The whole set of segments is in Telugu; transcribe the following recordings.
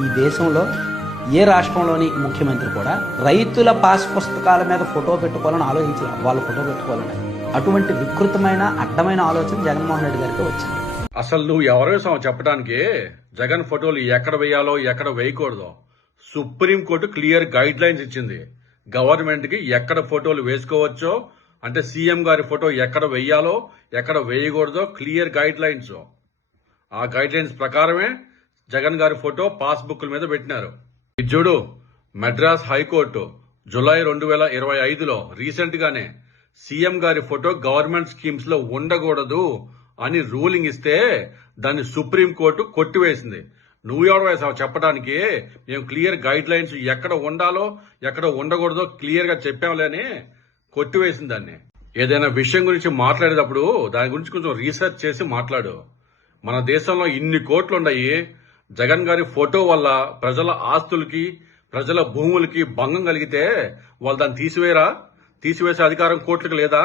ఈ దేశంలో ఏ రాష్ట్రంలోని ముఖ్యమంత్రి కూడా రైతుల పాస్ పుస్తకాల మీద ఫోటో పెట్టుకోవాలని ఆలోచించారు. వాళ్ళు ఫోటో పెట్టుకోవాలని అటువంటి వికృతమైన అడ్డమైన ఆలోచన జగన్మోహన్ రెడ్డి గారికి వచ్చింది. అసలు నువ్వు ఎవరో చెప్పడానికి జగన్ ఫోటోలు ఎక్కడ వేయాలో ఎక్కడ వేయకూడదో సుప్రీంకోర్టు క్లియర్ గైడ్ లైన్స్ ఇచ్చింది. గవర్నమెంట్ కి ఎక్కడ ఫోటోలు వేసుకోవచ్చో, అంటే సీఎం గారి ఫోటో ఎక్కడ వేయాలో ఎక్కడ వేయకూడదో క్లియర్ గైడ్ లైన్స్. ఆ గైడ్ లైన్స్ ప్రకారమే జగన్ గారి ఫోటో పాస్బుక్ మీద పెట్టినారు. ఇది చూడు, మద్రాస్ హైకోర్టు జులై 2025లో రీసెంట్ గానే సీఎం గారి ఫోటో గవర్నమెంట్ స్కీమ్స్ లో ఉండకూడదు అని రూలింగ్ ఇస్తే దాన్ని సుప్రీంకోర్టు కొట్టివేసింది. నువ్వెవరు వేసావు చెప్పడానికి? మేము క్లియర్ గైడ్ లైన్స్ ఎక్కడ ఉండాలో ఎక్కడ ఉండకూడదో క్లియర్ గా చెప్పాంలేని కొట్టివేసింది దాన్ని. ఏదైనా విషయం గురించి మాట్లాడేటప్పుడు దాని గురించి కొంచెం రీసెర్చ్ చేసి మాట్లాడు. మన దేశంలో ఇన్ని కోట్లు ఉన్నాయి. జగన్ గారి ఫోటో వల్ల ప్రజల ఆస్తులకి ప్రజల భూములకి భంగం కలిగితే వాళ్ళు దాన్ని తీసివేసే అధికారం కోట్లకు లేదా?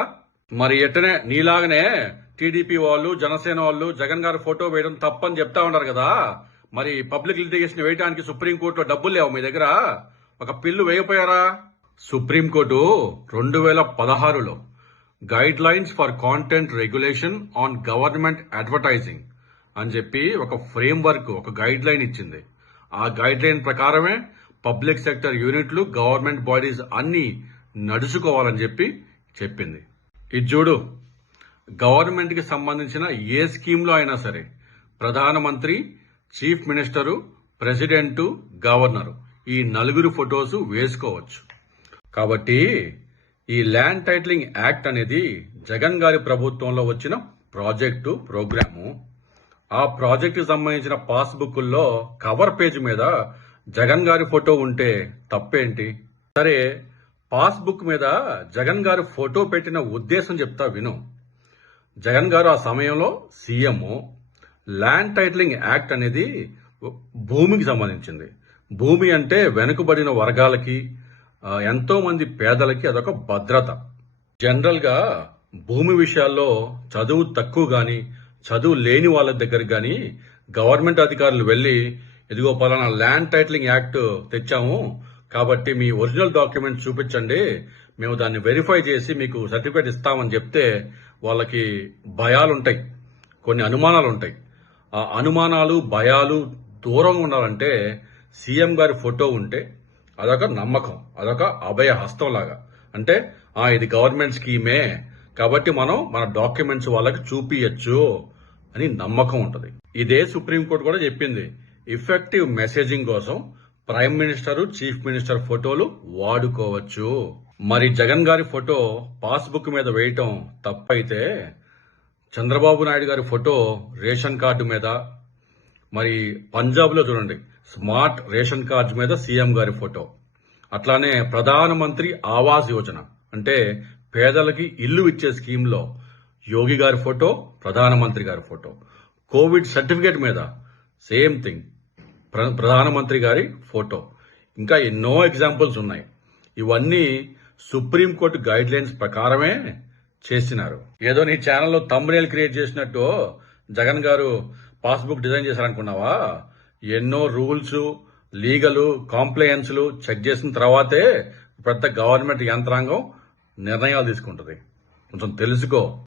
మరి ఎట్టనే నీలాగనే టీడీపీ వాళ్ళు జనసేన వాళ్ళు జగన్ గారి ఫోటో వేయడం తప్పని చెప్తా ఉన్నారు కదా. మరి పబ్లిక్ లిటిగేషన్ వేయడానికి సుప్రీంకోర్టులో డబ్బులు లేవు మీ దగ్గర? ఒక పిల్లు వేయపోయారా? సుప్రీంకోర్టు 2016లో guidelines for content regulation on government advertising అని చెప్పి ఒక ఫ్రేమ్ వర్క్, ఒక గైడ్ లైన్ ఇచ్చింది. ఆ గైడ్ లైన్ ప్రకారమే పబ్లిక్ సెక్టర్ యూనిట్లు, గవర్నమెంట్ బాడీస్ అన్ని నడుచుకోవాలని చెప్పి చెప్పింది. ఇది చూడు, గవర్నమెంట్ కి సంబంధించిన ఏ స్కీమ్ లో అయినా సరే ప్రధానమంత్రి, చీఫ్ మినిస్టరు, ప్రెసిడెంట్, గవర్నరు ఈ నలుగురు ఫొటోస్ వేసుకోవచ్చు. కాబట్టి ఈ ల్యాండ్ టైటిలింగ్ యాక్ట్ అనేది జగన్ గారి ప్రభుత్వంలో వచ్చిన ప్రోగ్రాము. ఆ ప్రాజెక్ట్ కి సంబంధించిన పాస్బుక్ల్లో కవర్ పేజ్ మీద జగన్ గారి ఫోటో ఉంటే తప్పేంటి? సరే, పాస్బుక్ మీద జగన్ గారు ఫోటో పెట్టిన ఉద్దేశం చెప్తా విను. జగన్ గారు ఆ సమయంలో సీఎం. ల్యాండ్ టైటిలింగ్ యాక్ట్ అనేది భూమికి సంబంధించింది. భూమి అంటే వెనుకబడిన వర్గాలకి, ఎంతో మంది పేదలకి అదొక భద్రత. జనరల్ గా భూమి విషయాల్లో చదువు తక్కువ గాని చదువు లేని వాళ్ళ దగ్గర గాని గవర్నమెంట్ అధికారులు వెళ్లి, ఇదిగో పలానా ల్యాండ్ టైటిలింగ్ యాక్ట్ తెచ్చాము కాబట్టి మీ ఒరిజినల్ డాక్యుమెంట్ చూపించండి, మేము దాన్ని వెరిఫై చేసి మీకు సర్టిఫికేట్ ఇస్తామని చెప్తే వాళ్ళకి భయాలుంటాయి, కొన్ని అనుమానాలు ఉంటాయి. ఆ అనుమానాలు భయాలు దూరంగా ఉండాలంటే సీఎం గారి ఫోటో ఉంటే అదొక నమ్మకం, అదొక అభయ హస్తం లాగా. అంటే ఇది గవర్నమెంట్ స్కీమే కాబట్టి మనం మన డాక్యుమెంట్స్ వాళ్ళకి చూపియచ్చు అని నమ్మకం ఉంటది. ఇదే సుప్రీంకోర్టు కూడా చెప్పింది. ఎఫెక్టివ్ మెసేజింగ్ కోసం ప్రైమ్ మినిస్టర్, చీఫ్ మినిస్టర్ ఫోటోలు వాడుకోవచ్చు. మరి జగన్ గారి ఫోటో పాస్బుక్ మీద వేయటం తప్పైతే చంద్రబాబు నాయుడు గారి ఫోటో రేషన్ కార్డు మీద, మరి పంజాబ్ లో చూడండి స్మార్ట్ రేషన్ కార్డు మీద సీఎం గారి ఫోటో, అట్లానే ప్రధానమంత్రి ఆవాస్ యోజన అంటే పేదలకి ఇల్లు ఇచ్చే స్కీమ్ లో యోగి గారి ఫోటో, ప్రధానమంత్రి గారి ఫోటో, కోవిడ్ సర్టిఫికేట్ మీద సేమ్ థింగ్ ప్రధానమంత్రి గారి ఫోటో, ఇంకా ఎన్నో ఎగ్జాంపుల్స్ ఉన్నాయి. ఇవన్నీ సుప్రీంకోర్టు గైడ్ లైన్స్ ప్రకారమే చేసినారు. ఏదో నీ ఛానల్లో థంబ్నెయిల్ క్రియేట్ చేసినట్టు జగన్ గారు పాస్బుక్ డిజైన్ చేశారనుకున్నావా? ఎన్నో రూల్స్, లీగల్ కాంప్లయన్స్లు చెక్ చేసిన తర్వాతే పెద్ద గవర్నమెంట్ యంత్రాంగం నిర్ణయాలు తీసుకుంటది. కొంచెం తెలుసుకో.